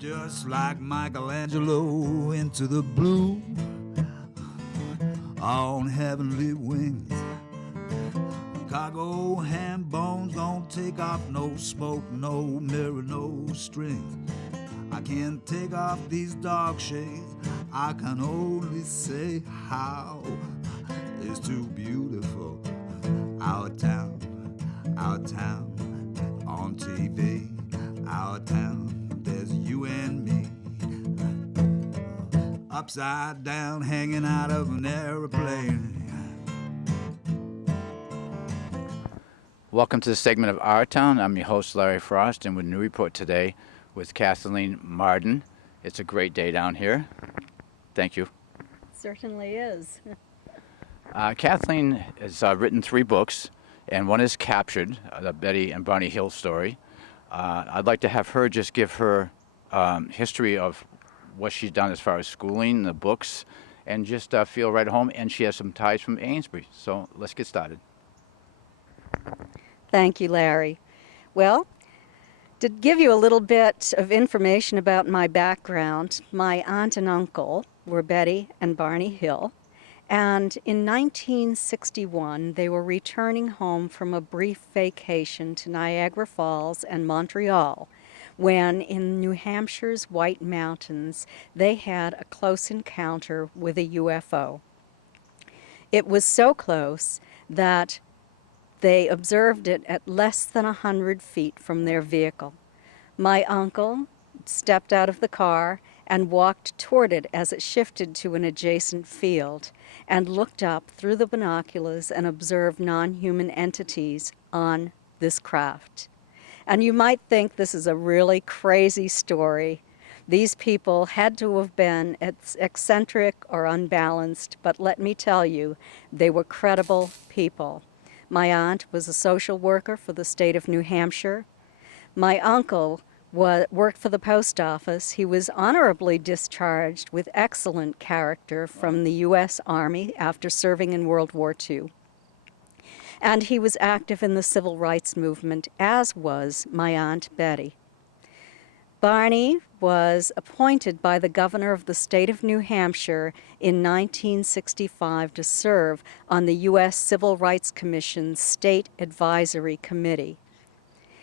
Just like Michelangelo into the blue, on heavenly wings. Cargo ham bones don't take off, no smoke, no mirror, no strings. I can't take off these dark shades. I can only say how it's too beautiful. Our town on TV. Our town, there's you and me. Upside down, hanging out of an airplane. Welcome to the segment of Our Town. I'm your host, Larry Frost, and with Newburyport today with Kathleen Marden. It's a great day down here. Thank you. Certainly is. Kathleen has written 3 books, and one is Captured, the Betty and Barnie Hill story. I'd like to have her just give her history of what she's done as far as schooling, the books, and just feel right at home. And she has some ties from Amesbury. So let's get started. Thank you, Larry. Well, to give you a little bit of information about my background, my aunt and uncle were Betty and Barnie Hill. And in 1961, they were returning home from a brief vacation to Niagara Falls and Montreal, when in New Hampshire's White Mountains, they had a close encounter with a UFO. It was so close that they observed it at less than 100 feet from their vehicle. My uncle stepped out of the car and walked toward it as it shifted to an adjacent field, and looked up through the binoculars and observed non-human entities on this craft. And you might think this is a really crazy story. These people had to have been eccentric or unbalanced, but let me tell you, they were credible people. My aunt was a social worker for the state of New Hampshire. My uncle worked for the post office. He was honorably discharged with excellent character from the U.S. Army after serving in World War II. And he was active in the civil rights movement, as was my Aunt Betty. Barnie was appointed by the governor of the state of New Hampshire in 1965 to serve on the U.S. Civil Rights Commission's State Advisory Committee.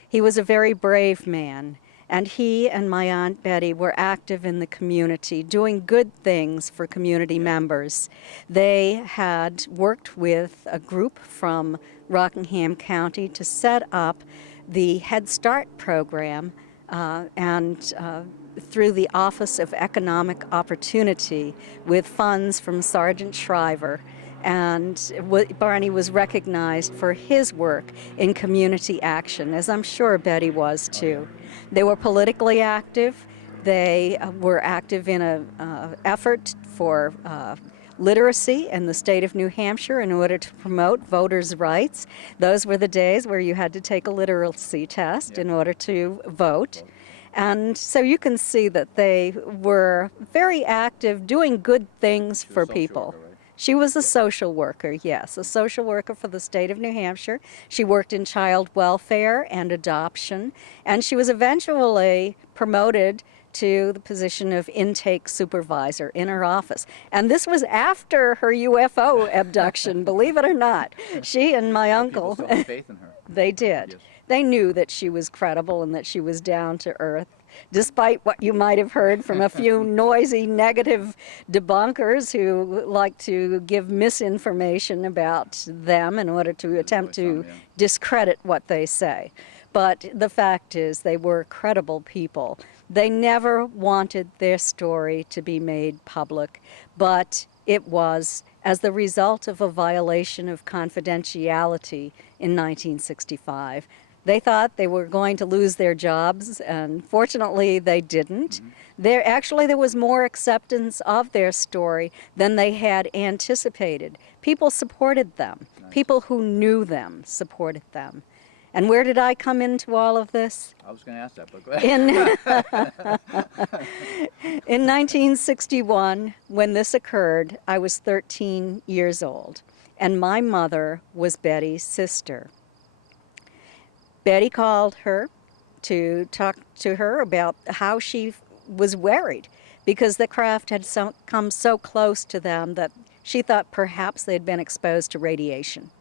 He was a very brave man, and he and my Aunt Betty were active in the community, doing good things for community members. They had worked with a group from Rockingham County to set up the Head Start program, and through the Office of Economic Opportunity with funds from Sergeant Shriver. And Barney was recognized for his work in community action, as I'm sure Betty was too. They were politically active. They were active in an effort for literacy in the state of New Hampshire in order to promote voters' rights. Those were the days where you had to take a literacy test in order to vote. And so you can see that they were very active, doing good things for people. She was a social worker, yes, a social worker for the state of New Hampshire. She worked in child welfare and adoption, and she was eventually promoted to the position of intake supervisor in her office. And this was after her UFO abduction, believe it or not. She and my uncle, People still had faith in her. They did. Yes. They knew that she was credible and that she was down to earth, despite what you might have heard from a few noisy, negative debunkers who like to give misinformation about them in order to attempt to discredit what they say. But the fact is, they were credible people. They never wanted their story to be made public, but it was as the result of a violation of confidentiality in 1965. They thought they were going to lose their jobs, and fortunately they didn't. There was more acceptance of their story than they had anticipated. People supported them. People who knew them supported them. And where did I come into all of this? I was going to ask that, but go ahead. In 1961, when this occurred, I was 13 years old, and my mother was Betty's sister. Betty called her to talk to her about how she was worried because the craft had come so close to them that she thought perhaps they'd been exposed to radiation.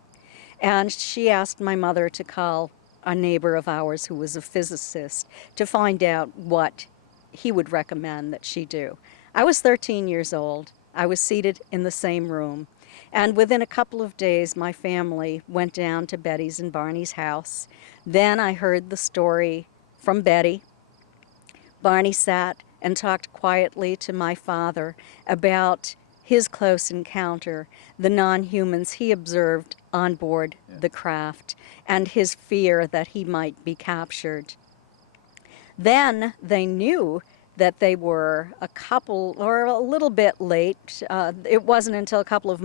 And she asked my mother to call a neighbor of ours who was a physicist to find out what he would recommend that she do. I was 13 years old. I was seated in the same room. And within a couple of days, my family went down to Betty's and Barney's house. Then I heard the story from Betty. Barney sat and talked quietly to my father about his close encounter, the non-humans he observed on board the craft, and his fear that he might be captured. Then they knew that they were a couple or a little bit late. It wasn't until a couple of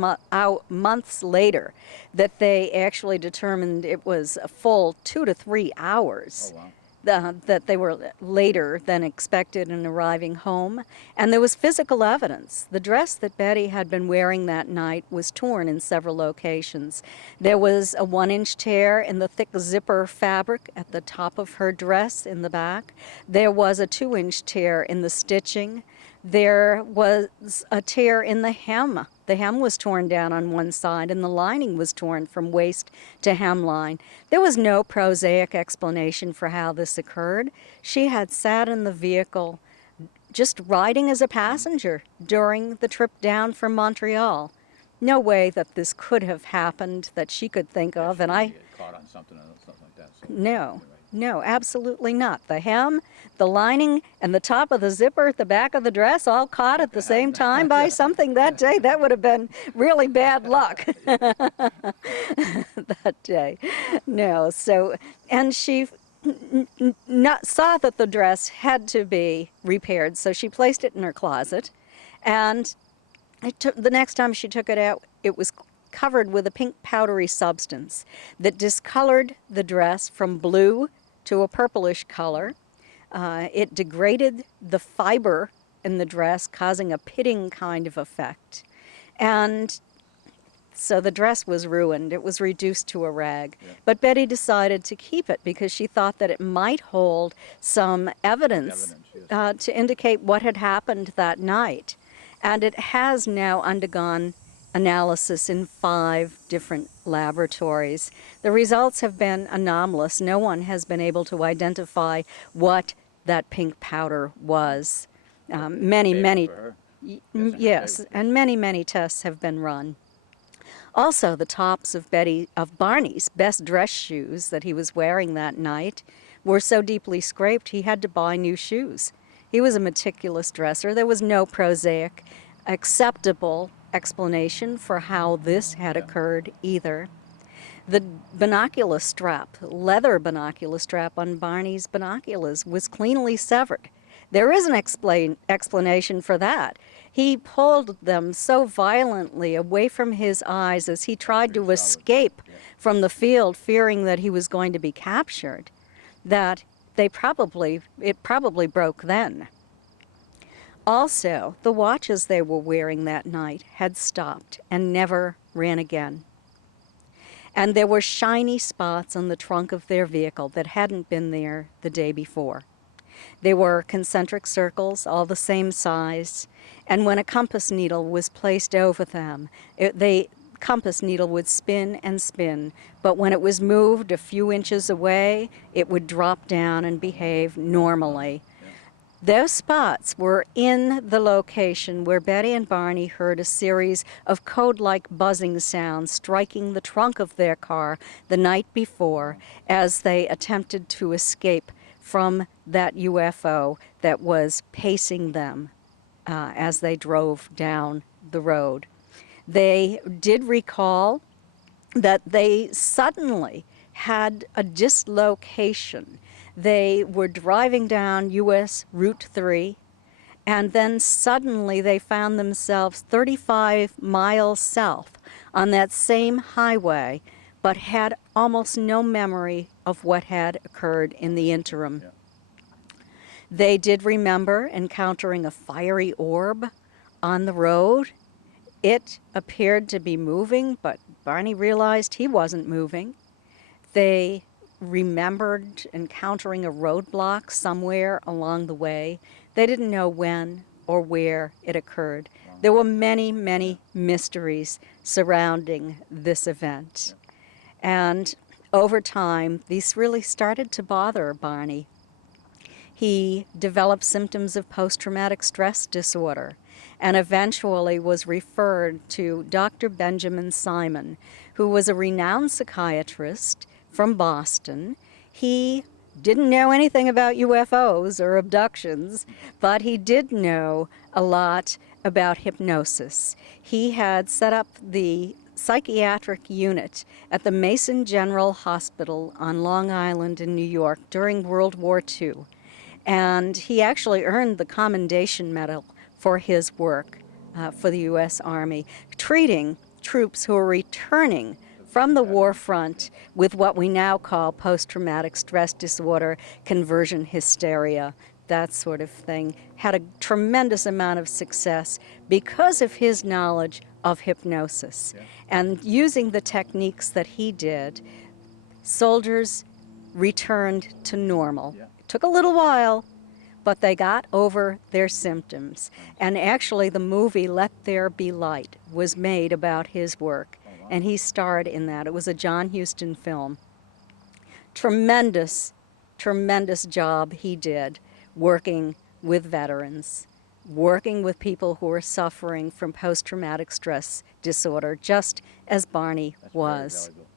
months later that they actually determined it was a full 2 to 3 hours. Oh, wow. That they were later than expected in arriving home. And there was physical evidence. The dress that Betty had been wearing that night was torn in several locations. There was a 1-inch tear in the thick zipper fabric at the top of her dress in the back. There was a 2-inch tear in the stitching. There was a tear in the hem. The hem was torn down on one side, and the lining was torn from waist to hemline. There was no prosaic explanation for how this occurred. She had sat in the vehicle just riding as a passenger during the trip down from Montreal. No way that this could have happened that she could think of, and I... Caught on something like that. So No. No, absolutely not. The hem, the lining, and the top of the zipper at the back of the dress all caught at the same time by something that day. That would have been really bad luck that day. No, so, and she saw that the dress had to be repaired, so she placed it in her closet. And the next time she took it out, it was covered with a pink powdery substance that discolored the dress from blue to a purplish color. It degraded the fiber in the dress, causing a pitting kind of effect. And so the dress was ruined. It was reduced to a rag. Yeah. But Betty decided to keep it because she thought that it might hold some evidence to indicate what had happened that night. And it has now undergone analysis in 5 different laboratories. The results have been anomalous. No one has been able to identify what that pink powder was. Many, yes, and many tests have been run. Also, the tops of Barney's best dress shoes that he was wearing that night were so deeply scraped he had to buy new shoes. He was a meticulous dresser. There was no prosaic, acceptable explanation for how this had occurred either. The binocular strap, leather binocular strap on Barney's binoculars was cleanly severed. There is an explanation for that. He pulled them so violently away from his eyes as he tried to escape from the field, fearing that he was going to be captured, that it probably broke then. Also, the watches they were wearing that night had stopped and never ran again. And there were shiny spots on the trunk of their vehicle that hadn't been there the day before. They were concentric circles, all the same size, and when a compass needle was placed over them, the compass needle would spin and spin, but when it was moved a few inches away, it would drop down and behave normally. Those spots were in the location where Betty and Barney heard a series of code-like buzzing sounds striking the trunk of their car the night before as they attempted to escape from that UFO that was pacing them as they drove down the road. They did recall that they suddenly had a dislocation. They were driving down U.S. Route 3, and then suddenly they found themselves 35 miles south on that same highway, but had almost no memory of what had occurred in the interim. Yeah. They did remember encountering a fiery orb on the road. It appeared to be moving, but Barney realized he wasn't moving. They remembered encountering a roadblock somewhere along the way. They didn't know when or where it occurred. There were many, many mysteries surrounding this event. And over time, these really started to bother Barney. He developed symptoms of post-traumatic stress disorder and eventually was referred to Dr. Benjamin Simon, who was a renowned psychiatrist from Boston. He didn't know anything about UFOs or abductions, but he did know a lot about hypnosis. He had set up the psychiatric unit at the Mason General Hospital on Long Island in New York during World War II. And he actually earned the Commendation Medal for his work for the U.S. Army, treating troops who were returning from the war front with what we now call post-traumatic stress disorder, conversion hysteria, that sort of thing. Had a tremendous amount of success because of his knowledge of hypnosis. And using the techniques that he did, soldiers returned to normal. It took a little while, but they got over their symptoms. And actually the movie Let There Be Light was made about his work, and he starred in that. It was a John Huston film. Tremendous, tremendous job he did working with veterans, working with people who were suffering from post-traumatic stress disorder, just as Barney was. Very valuable,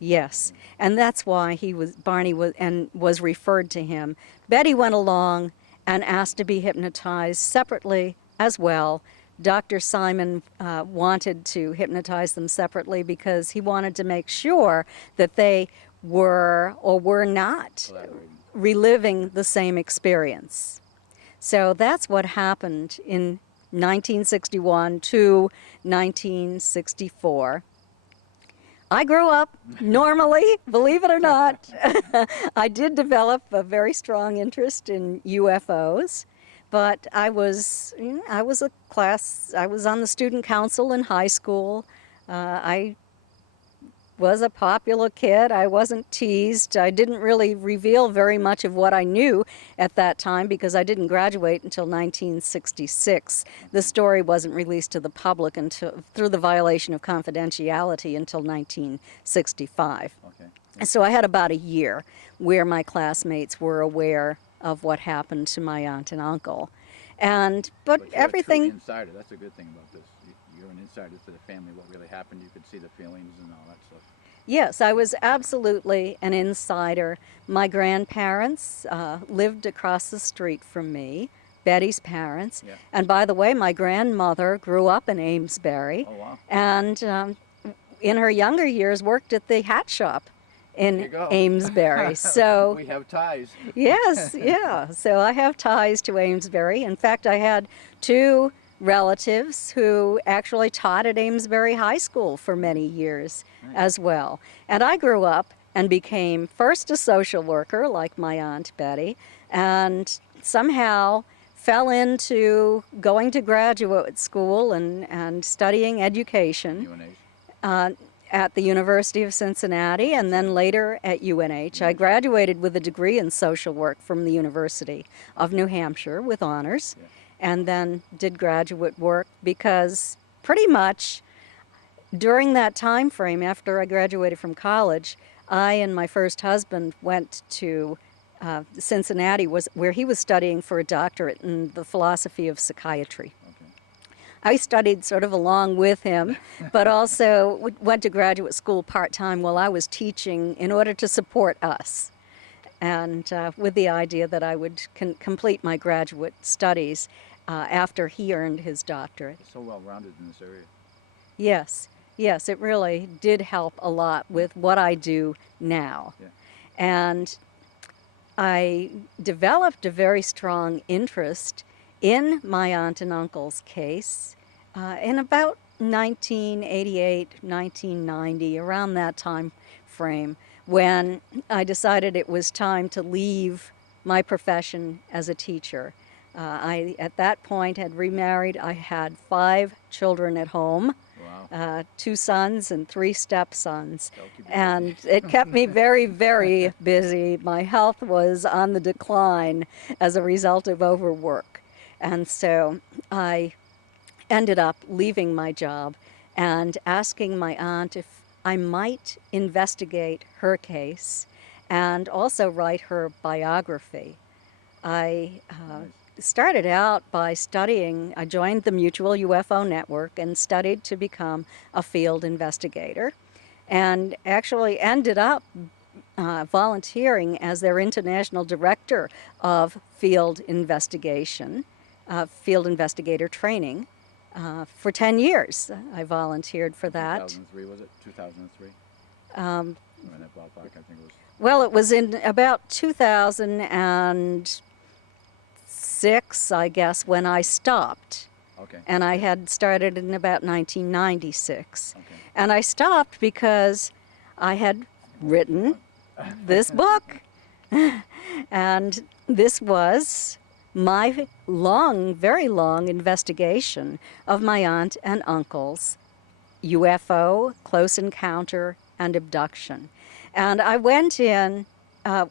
yeah. Yes, and that's why Barney was referred to him. Betty went along and asked to be hypnotized separately as well. Dr. Simon wanted to hypnotize them separately because he wanted to make sure that they were or were not reliving the same experience. So that's what happened in 1961 to 1964. I grew up normally, believe it or not. I did develop a very strong interest in UFOs, but I was on the student council in high school. I was a popular kid. I wasn't teased. I didn't really reveal very much of what I knew at that time because I didn't graduate until 1966. The story wasn't released to the public through the violation of confidentiality until 1965. Okay. So I had about a year where my classmates were aware of what happened to my aunt and uncle. But you're everything... a true insider. That's a good thing about this. You're an insider to the family, what really happened. You could see the feelings and all that stuff. Yes, I was absolutely an insider. My grandparents lived across the street from me, Betty's parents. Yeah. And by the way, my grandmother grew up in Amesbury. Oh, wow. And in her younger years worked at the hat shop in Amesbury. So we have ties. Yes, yeah. So I have ties to Amesbury. In fact, I had two relatives who actually taught at Amesbury High School for many years as well. And I grew up and became first a social worker like my Aunt Betty, and somehow fell into going to graduate school and studying education at the University of Cincinnati and then later at UNH. I graduated with a degree in social work from the University of New Hampshire with honors. And then did graduate work because pretty much during that time frame after I graduated from college, I and my first husband went to Cincinnati, where he was studying for a doctorate in the philosophy of psychiatry. Okay. I studied sort of along with him, but also went to graduate school part-time while I was teaching in order to support us. And with the idea that I would complete my graduate studies after he earned his doctorate. So well-rounded in this area. Yes, yes, it really did help a lot with what I do now. Yeah. And I developed a very strong interest in my aunt and uncle's case in about 1988, 1990, around that time frame, when I decided it was time to leave my profession as a teacher. I, at that point, had remarried. I had 5 children at home, wow. 2 sons and 3 stepsons. And it kept me very, very busy. My health was on the decline as a result of overwork. And so I ended up leaving my job and asking my aunt if I might investigate her case and also write her biography. I started out by studying, I joined the Mutual UFO Network and studied to become a field investigator, and actually ended up volunteering as their international director of field investigation, field investigator training. For 10 years, I volunteered for that. 2003, was it? 2003? Um, In that ballpark, I think it was. well, it was in about 2006, I guess, when I stopped. Okay. And I had started in about 1996. Okay. And I stopped because I had written this book. And this was my long, very long investigation of my aunt and uncle's UFO, close encounter, and abduction. And I went in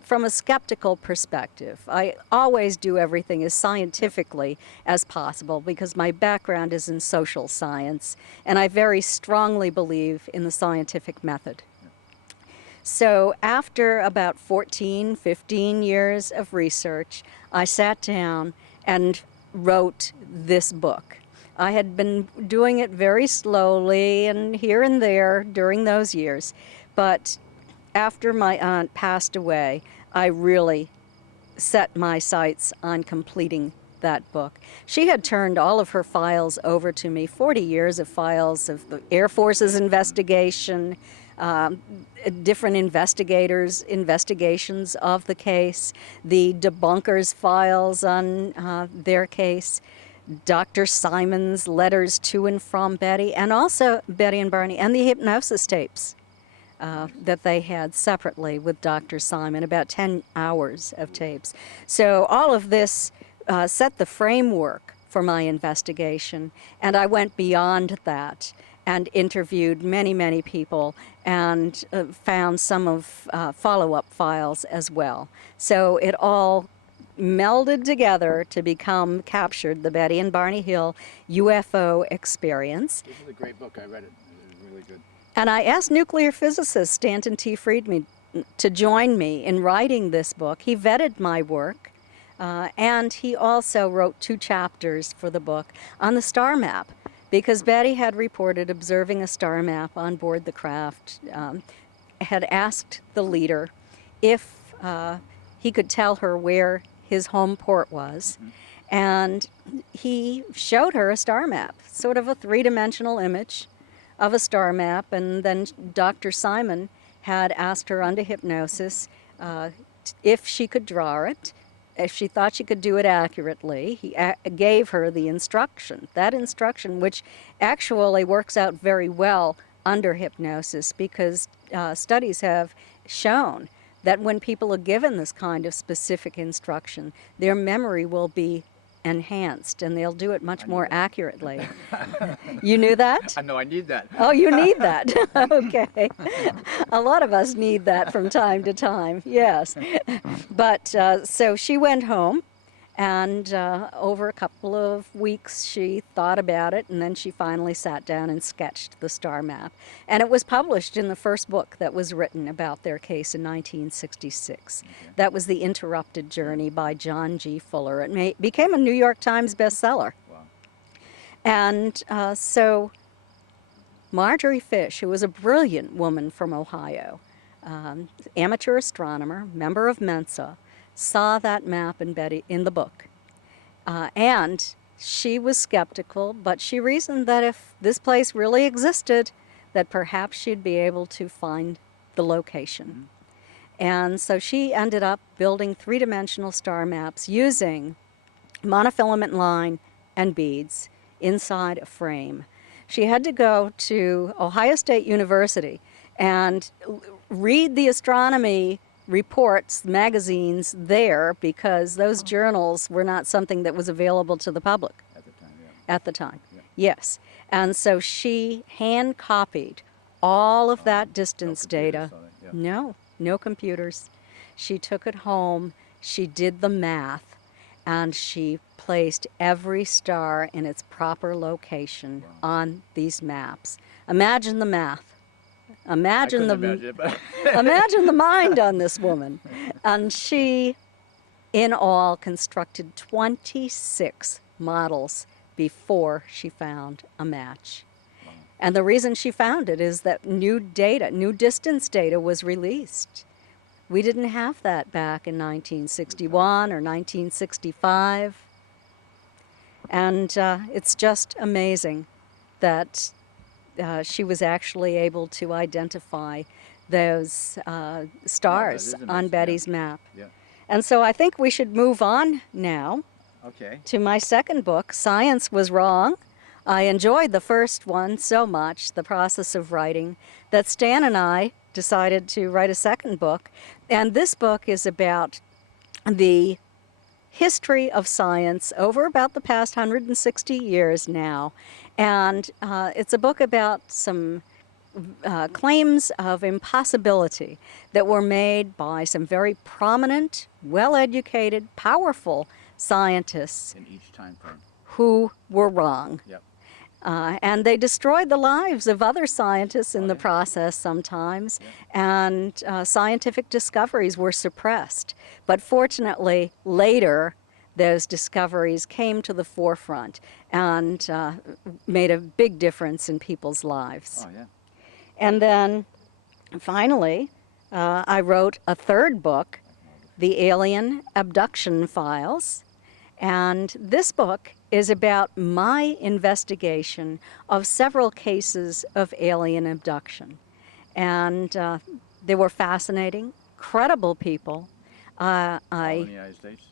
from a skeptical perspective. I always do everything as scientifically as possible because my background is in social science, and I very strongly believe in the scientific method. So after about 14, 15 years of research, I sat down and wrote this book. I had been doing it very slowly and here and there during those years, but after my aunt passed away, I really set my sights on completing that book. She had turned all of her files over to me, 40 years of files of the Air Force's investigation, different investigators' investigations of the case, the debunkers' files on their case, Dr. Simon's letters to and from Betty, and also Betty and Barney, and the hypnosis tapes that they had separately with Dr. Simon, about 10 hours of tapes. So all of this set the framework for my investigation, and I went beyond that and interviewed many, many people and found some of follow-up files as well. So it all melded together to become Captured, the Betty and Barney Hill UFO Experience. This is a great book. I read it. It was really good. And I asked nuclear physicist Stanton T. Friedman to join me in writing this book. He vetted my work, and he also wrote 2 chapters for the book on the star map, because Betty had reported observing a star map on board the craft, had asked the leader if he could tell her where his home port was, and he showed her a star map, sort of a 3-dimensional image of a star map, and then Dr. Simon had asked her under hypnosis if she could draw it, if she thought she could do it accurately. He gave her the instruction, that instruction, which actually works out very well under hypnosis, because studies have shown that when people are given this kind of specific instruction, their memory will be enhanced and they'll do it much more accurately. You knew that? I know I need that. Oh, you need that. Okay. A lot of us need that from time to time, yes. But so she went home, and over a couple of weeks she thought about it, and then she finally sat down and sketched the star map. And it was published in the first book that was written about their case in 1966. Okay. That was The Interrupted Journey by John G. Fuller. It became a New York Times bestseller. Wow. And so Marjorie Fish, who was a brilliant woman from Ohio, amateur astronomer, member of Mensa, saw that map in the book. And she was skeptical, but she reasoned that if this place really existed, that perhaps she'd be able to find the location. And so she ended up building 3-dimensional star maps using monofilament line and beads inside a frame. She had to go to Ohio State University and read the astronomy reports, magazines there, because those journals were not something that was available to the public. At the time, yeah. At the time, yeah. Yes. And so she hand copied all of that distance data. Yeah. No computers. She took it home, she did the math, and she placed every star in its proper location on these maps. Imagine the math. Imagine imagine it, but imagine the mind on this woman. And she, in all, constructed 26 models before she found a match. And the reason she found it is that new distance data was released. We didn't have that back in 1961 or 1965. And it's just amazing that she was actually able to identify those stars on Betty's map. Yeah. And so I think we should move on now Okay. to my second book, Science Was Wrong. I enjoyed the first one so much, the process of writing, that Stan and I decided to write a second book. And this book is about the history of science over about the past 160 years now. And it's a book about some claims of impossibility that were made by some very prominent, well-educated, powerful scientists In each time frame. who were wrong. Yep. And they destroyed the lives of other scientists in the process sometimes, and scientific discoveries were suppressed. But fortunately, later, those discoveries came to the forefront and made a big difference in people's lives. Oh, yeah. And then, finally, I wrote a third book, The Alien Abduction Files. And this book is about my investigation of several cases of alien abduction. And they were fascinating, credible people. All in the United States?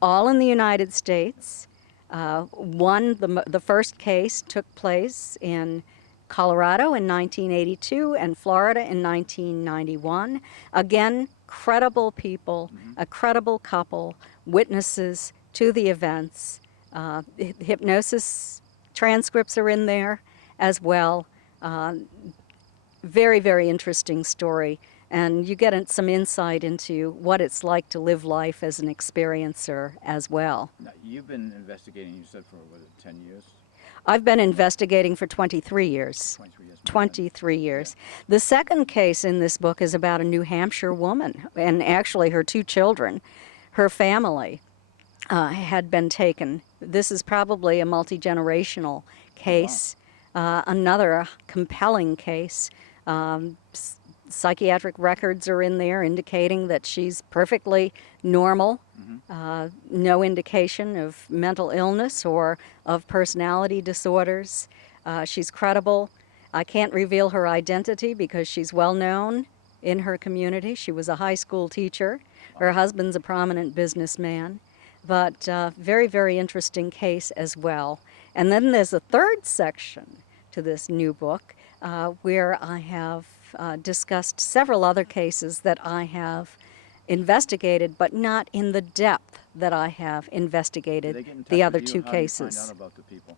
All in the United States. The first case took place in Colorado in 1982 and Florida in 1991. Again, credible people, a credible couple, witnesses to the events. Hypnosis transcripts are in there as well. Very, very interesting story. And you get some insight into what it's like to live life as an experiencer as well. Now, you've been investigating, you said, for, what is it, 10 years? I've been investigating for 23 years. 23 years. 23 years. The second case in this book is about a New Hampshire woman, and actually her two children. Her family had been taken. This is probably a multi-generational case. Wow. Another compelling case. Psychiatric records are in there indicating that she's perfectly normal, no indication of mental illness or of personality disorders. She's credible. I can't reveal her identity because she's well known in her community. She was a high school teacher. Her husband's a prominent businessman. But very, very interesting case as well. And then there's a third section to this new book where I have discussed several other cases that I have investigated, but not in the depth that I have investigated the other two cases. How do you find out about the people?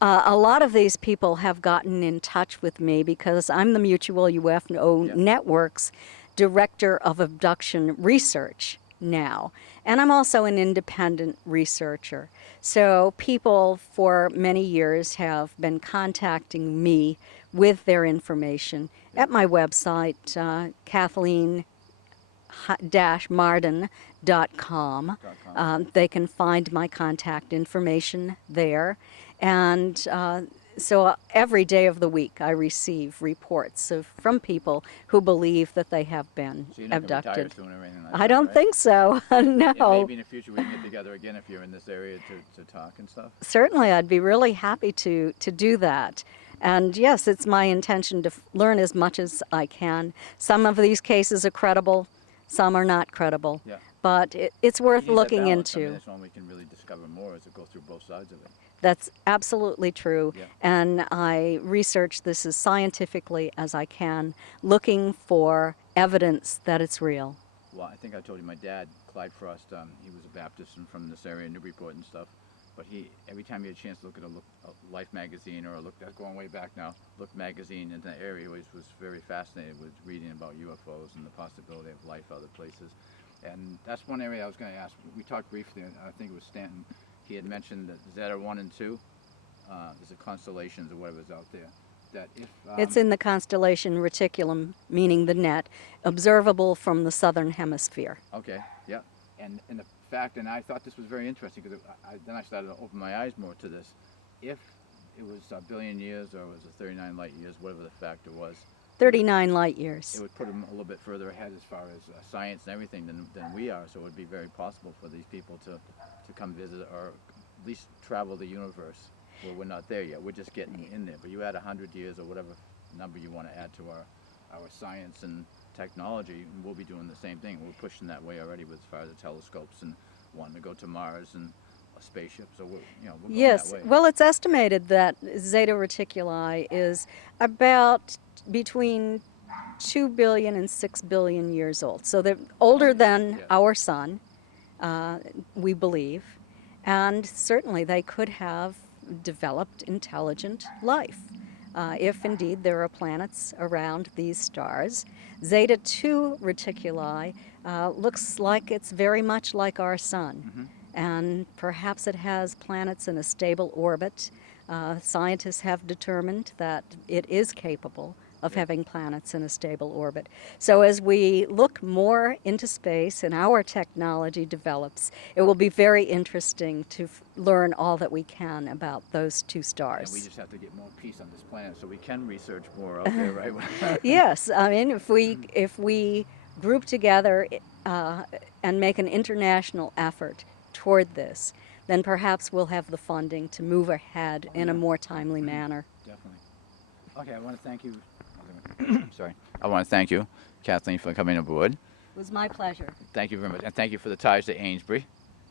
A lot of these people have gotten in touch with me because I'm the Mutual UFO Network's Director of Abduction Research now. And I'm also an independent researcher. So people for many years have been contacting me with their information at my website, Kathleen-Marden.com. They can find my contact information there. And so every day of the week I receive reports from people who believe that they have been So you're not gonna abducted. retire soon or anything like I that, don't right? think so, no. And maybe in the future we can get together again if you're in this area to talk and stuff. Certainly, I'd be really happy to do that. And yes, it's my intention to learn as much as I can. Some of these cases are credible, some are not credible. Yeah. But it's worth You need that looking balance. I mean, into. that's when we can really discover more as it goes through both sides of it. That's absolutely true. Yeah. And I research this as scientifically as I can, looking for evidence that it's real. Well, I think I told you my dad, Clyde Frost, he was a Baptist and from this area, Newburyport and stuff. But every time he had a chance to look at a Life magazine or that's going way back now, Look magazine in that area, he always was very fascinated with reading about UFOs and the possibility of life other places. And that's one area I was going to ask. We talked briefly, I think it was Stanton. He had mentioned that Zeta 1 and 2, there's the constellations or whatever's out there. That if It's in the constellation Reticulum, meaning the net, observable from the southern hemisphere. Okay, yeah. And the fact, and I thought this was very interesting because then I started to open my eyes more to this. If it was a billion years or was it 39 light years, whatever the factor was, 39 light years. it would put them a little bit further ahead as far as science and everything than we are. So it would be very possible for these people to come visit or at least travel the universe. Well, we're not there yet. We're just getting in there. But you add 100 years or whatever number you want to add to our science and technology, and we'll be doing the same thing. We're pushing that way already with as far as the telescopes and wanting to go to Mars and a spaceship. So we're going Yes. that way. Well, it's estimated that Zeta Reticuli is about between 2 billion and 6 billion years old. So they're older than our sun, we believe. And certainly they could have developed intelligent life, if indeed there are planets around these stars. Zeta 2 Reticuli looks like it's very much like our sun, and perhaps it has planets in a stable orbit. Scientists have determined that it is capable of having planets in a stable orbit. So as we look more into space and our technology develops, it will be very interesting to learn all that we can about those two stars. And we just have to get more peace on this planet so we can research more out there, right? Yes, I mean, if we group together and make an international effort toward this, then perhaps we'll have the funding to move ahead in a more timely manner. Definitely. Okay, I want to thank you. Sorry. I want to thank you, Kathleen, for coming aboard. It was my pleasure. Thank you very much. And thank you for the ties to Amesbury.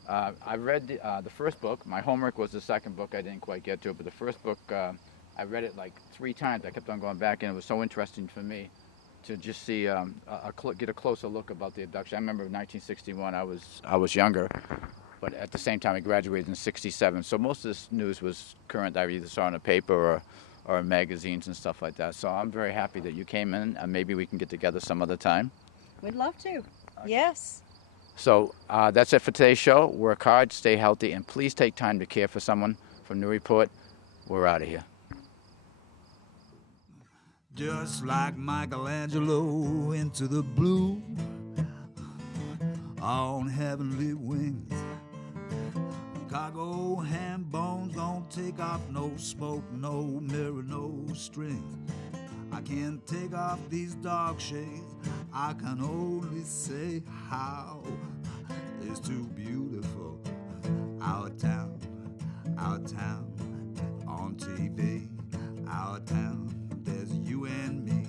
I read the first book. My homework was the second book. I didn't quite get to it, but the first book, I read it like 3 times. I kept on going back, and it was so interesting for me to just see, get a closer look about the abduction. I remember in 1961, I was younger, but at the same time, I graduated in 67. So most of this news was current. I either saw in a paper or in magazines and stuff like that. So I'm very happy that you came in, and maybe we can get together some other time. We'd love to. Yes. So that's it for today's show. Work hard, stay healthy, and please take time to care for someone. From Newburyport, we're out of here. Just like Michelangelo into the blue on heavenly wings. Cargo ham bones don't take off, no smoke, no mirror, no strings. I can't take off these dark shades. I can only say how it's too beautiful. Our town on TV. Our town, there's you and me.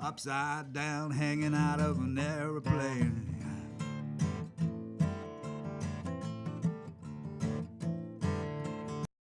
Upside down, hanging out of an airplane.